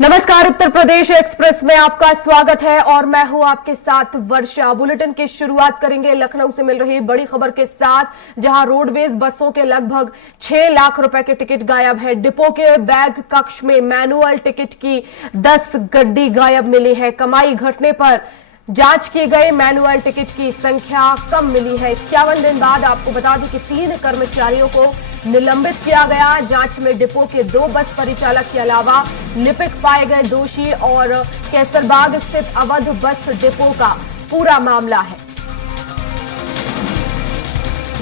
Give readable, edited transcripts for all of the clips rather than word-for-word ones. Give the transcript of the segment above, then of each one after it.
नमस्कार, उत्तर प्रदेश एक्सप्रेस में आपका स्वागत है और मैं हूं आपके साथ वर्षा। बुलेटिन की शुरुआत करेंगे लखनऊ से मिल रही बड़ी खबर के साथ, जहां रोडवेज बसों के लगभग 6 लाख रुपए के टिकट गायब है। डिपो के बैग कक्ष में मैनुअल टिकट की 10 गड्डी गायब मिली है। कमाई घटने पर जांच की गई मैनुअल टिकट की संख्या कम मिली है। 51 दिन बाद आपको बता दें कि 3 कर्मचारियों को निलंबित किया गया। जांच में डिपो के 2 बस परिचालक के अलावा लिपिक पाए गए दोषी और कैसरबाग स्थित अवध बस डिपो का पूरा मामला है।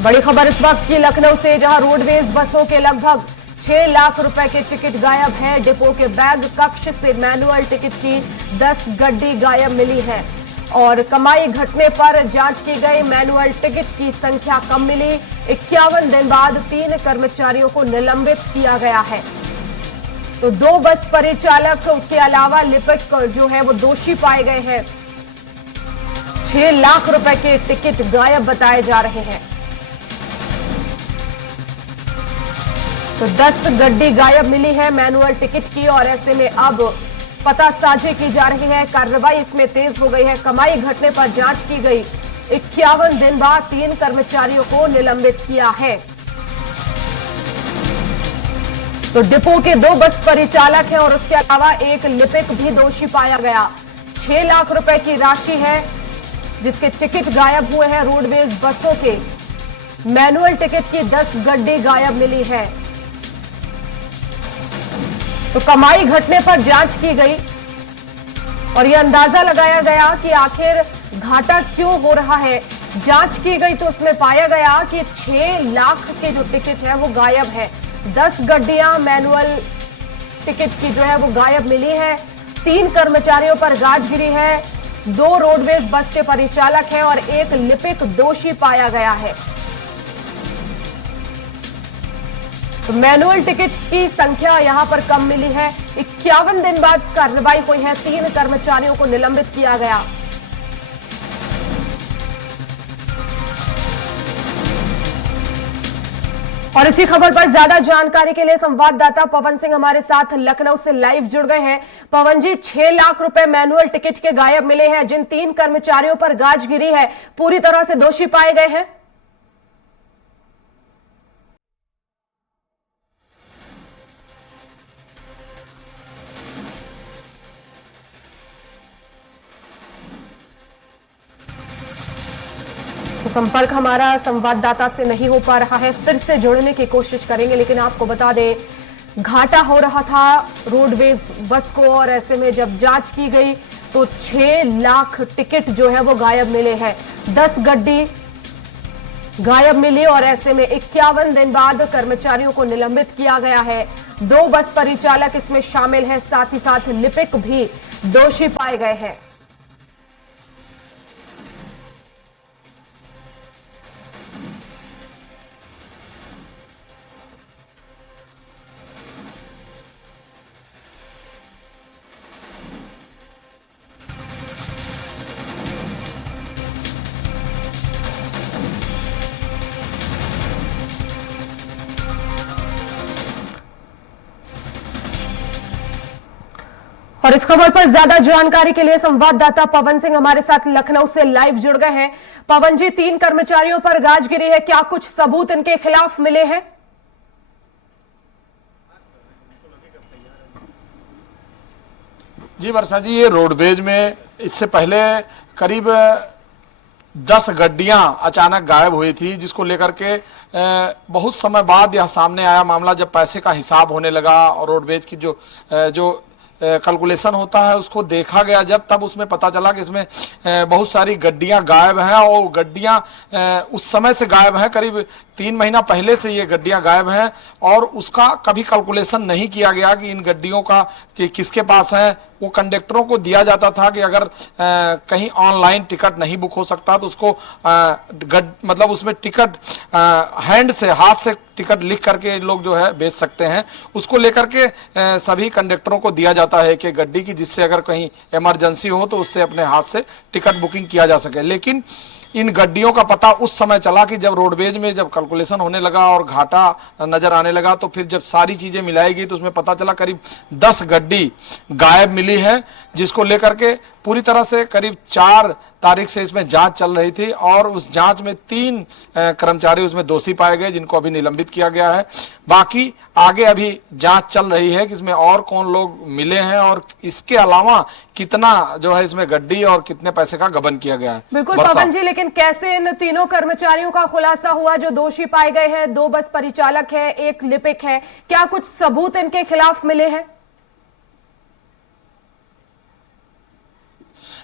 बड़ी खबर इस वक्त की लखनऊ से, जहां रोडवेज बसों के लगभग 6 लाख रुपए के टिकट गायब है। डिपो के बैग कक्ष से मैनुअल टिकट की 10 गड्डी गायब मिली है और कमाई घटने पर जांच की गई। मैनुअल टिकट की संख्या कम मिली। 51 दिन बाद 3 कर्मचारियों को निलंबित किया गया है। तो 2 बस परिचालक के अलावा लिपिक जो है वो दोषी पाए गए हैं। 6 लाख रुपए के टिकट गायब बताए जा रहे हैं। तो 10 गड्डी गायब मिली है मैनुअल टिकट की और ऐसे में अब पता साझी की जा रही है। कार्रवाई इसमें तेज हो गई है। कमाई घटने पर जांच की गई। 51 दिन बाद 3 कर्मचारियों को निलंबित किया है। तो डिपो के 2 बस परिचालक हैं और उसके अलावा एक लिपिक भी दोषी पाया गया। 6 लाख रुपए की राशि है जिसके टिकट गायब हुए हैं। रोडवेज बसों के मैनुअल टिकट की 10 गड्डी गायब मिली है। तो कमाई घटने पर जांच की गई और यह अंदाजा लगाया गया कि आखिर घाटा क्यों हो रहा है। जांच की गई तो उसमें पाया गया कि 6 लाख के जो टिकट है वो गायब है। 10 गड्डियां मैनुअल टिकट की जो है वो गायब मिली है। 3 कर्मचारियों पर गाज गिरी है। 2 रोडवेज बस के परिचालक हैं और एक लिपिक दोषी पाया गया है। तो मैनुअल टिकट की संख्या यहां पर कम मिली है। 51 दिन बाद कार्रवाई हुई है। 3 कर्मचारियों को निलंबित किया गया। और इसी खबर पर ज्यादा जानकारी के लिए संवाददाता पवन सिंह हमारे साथ लखनऊ से लाइव जुड़ गए हैं। पवन जी, 6 लाख रुपए मैनुअल टिकट के गायब मिले हैं। जिन 3 कर्मचारियों पर गाज गिरी है पूरी तरह से दोषी पाए गए हैं। संपर्क हमारा संवाददाता से नहीं हो पा रहा है, फिर से जोड़ने की कोशिश करेंगे। लेकिन आपको बता दें, घाटा हो रहा था रोडवेज बस को और ऐसे में जब जांच की गई तो 6 लाख टिकट जो है वो गायब मिले हैं। 10 गड्डी गायब मिली और ऐसे में 51 दिन बाद कर्मचारियों को निलंबित किया गया है। 2 बस परिचालक इसमें शामिल हैं, साथ ही साथ लिपिक भी दोषी पाए गए हैं। और इस खबर पर ज्यादा जानकारी के लिए संवाददाता पवन सिंह हमारे साथ लखनऊ से लाइव जुड़ गए हैं। पवन जी, 3 कर्मचारियों पर गाज गिरी है, क्या कुछ सबूत इनके खिलाफ मिले हैं? जी वर्षा जी, ये रोडवेज में इससे पहले करीब 10 गड्डियां अचानक गायब हुई थी, जिसको लेकर के बहुत समय बाद यह सामने आया मामला। जब पैसे का हिसाब होने लगा और रोडवेज की जो कैलकुलेशन होता है उसको देखा गया जब, तब उसमें पता चला कि इसमें बहुत सारी गड्डियां गायब हैं और गड्डियां उस समय से गायब हैं, करीब 3 महीना पहले से ये गड्डियां गायब हैं और उसका कभी कैलकुलेशन नहीं किया गया कि इन गड्डियों का कि किसके पास है, वो कंडक्टरों को दिया जाता था कि अगर कहीं ऑनलाइन टिकट नहीं बुक हो सकता तो उसको मतलब उसमें टिकट हैंड से, हाथ से टिकट लिख करके लोग जो है बेच सकते हैं। उसको लेकर के सभी कंडक्टरों को दिया जाता है कि गड्डी की, जिससे अगर कहीं इमरजेंसी हो तो उससे अपने हाथ से टिकट बुकिंग किया जा सके। लेकिन इन गड्डियों का पता उस समय चला कि जब रोडवेज में जब कैलकुलेशन होने लगा और घाटा नजर आने लगा, तो फिर जब सारी चीजें मिलाई गई तो उसमें पता चला करीब 10 गड्डी गायब मिली है, जिसको लेकर के पूरी तरह से करीब 4 तारीख से इसमें जांच चल रही थी और उस जांच में 3 कर्मचारी उसमें दोषी पाए गए, जिनको अभी निलंबित किया गया है। बाकी आगे अभी जांच चल रही है कि इसमें और कौन लोग मिले हैं और इसके अलावा कितना जो है इसमें गड्डी और कितने पैसे का गबन किया गया है। बिल्कुल पवन जी, लेकिन कैसे इन तीनों कर्मचारियों का खुलासा हुआ जो दोषी पाए गए हैं? 2 बस परिचालक है, 1 लिपिक है, क्या कुछ सबूत इनके खिलाफ मिले हैं?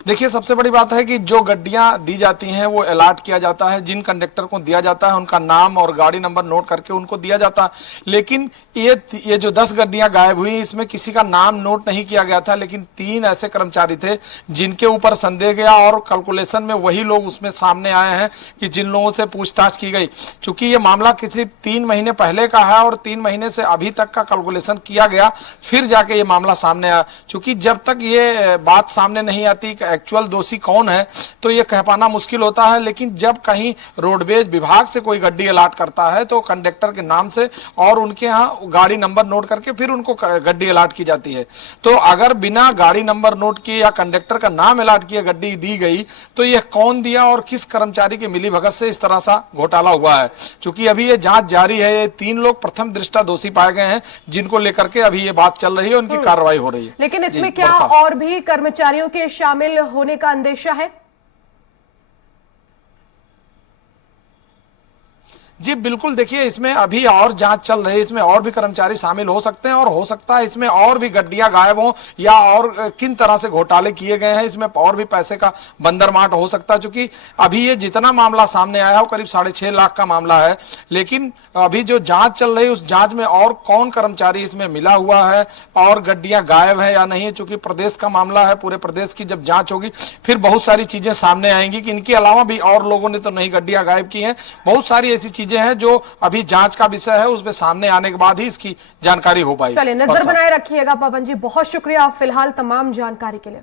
देखिए, सबसे बड़ी बात है कि जो गड्डियां दी जाती हैं वो अलॉट किया जाता है, जिन कंडक्टर को दिया जाता है उनका नाम और गाड़ी नंबर नोट करके उनको दिया जाता है। लेकिन ये जो 10 गड्डियां गायब हुई, इसमें किसी का नाम नोट नहीं किया गया था, लेकिन 3 ऐसे कर्मचारी थे जिनके ऊपर संदेह गया और कैलकुलेशन में वही लोग उसमें सामने आए हैं कि जिन लोगों से पूछताछ की गई। चूंकि ये मामला किसी 3 महीने पहले का है और 3 महीने से अभी तक का कैलकुलेशन किया गया, फिर जाके ये मामला सामने आया। चूंकि जब तक ये बात सामने नहीं आती एक्चुअल दोषी कौन है तो ये कह पाना मुश्किल होता है। लेकिन जब कहीं रोडवेज विभाग से कोई गड्डी अलॉट करता है तो कंडक्टर के नाम से और उनके यहाँ गाड़ी नंबर नोट करके फिर उनको गड्डी अलॉट की जाती है। तो अगर बिना गाड़ी नंबर नोट किए या कंडक्टर का नाम अलॉट किए गड्डी दी गई तो यह कौन दिया और किस कर्मचारी की मिलीभगत से इस तरह सा घोटाला हुआ है। चूंकि अभी ये जांच जारी है, ये 3 लोग प्रथम दृष्टया दोषी पाए गए हैं, जिनको लेकर के अभी ये बात चल रही है, उनकी कार्रवाई हो रही है। लेकिन इसमें क्या और भी कर्मचारियों के शामिल होने का अंदेशा है? जी बिल्कुल, देखिए इसमें अभी और जांच चल रही है, इसमें और भी कर्मचारी शामिल हो सकते हैं और हो सकता है इसमें और भी गड्डियां गायब हों या और किन तरह से घोटाले किए गए हैं, इसमें और भी पैसे का बंदरमाट हो सकता है। क्योंकि अभी ये जितना मामला सामने आया है वो करीब 6.5 लाख का मामला है, लेकिन अभी जो जांच चल रही है उस जांच में और कौन कर्मचारी इसमें मिला हुआ है और गड्डियां गायब है या नहीं है। चूंकि प्रदेश का मामला है, पूरे प्रदेश की जब जांच होगी फिर बहुत सारी चीजें सामने आएंगी कि इनके अलावा भी और लोगों ने तो नहीं गड्डियां गायब की हैं। बहुत सारी ऐसी चीजें हैं जो अभी जांच का विषय है, उसमें सामने आने के बाद ही इसकी जानकारी हो पाएगी। चलिए, नजर बनाए रखिएगा पवन जी, बहुत शुक्रिया फिलहाल तमाम जानकारी के लिए।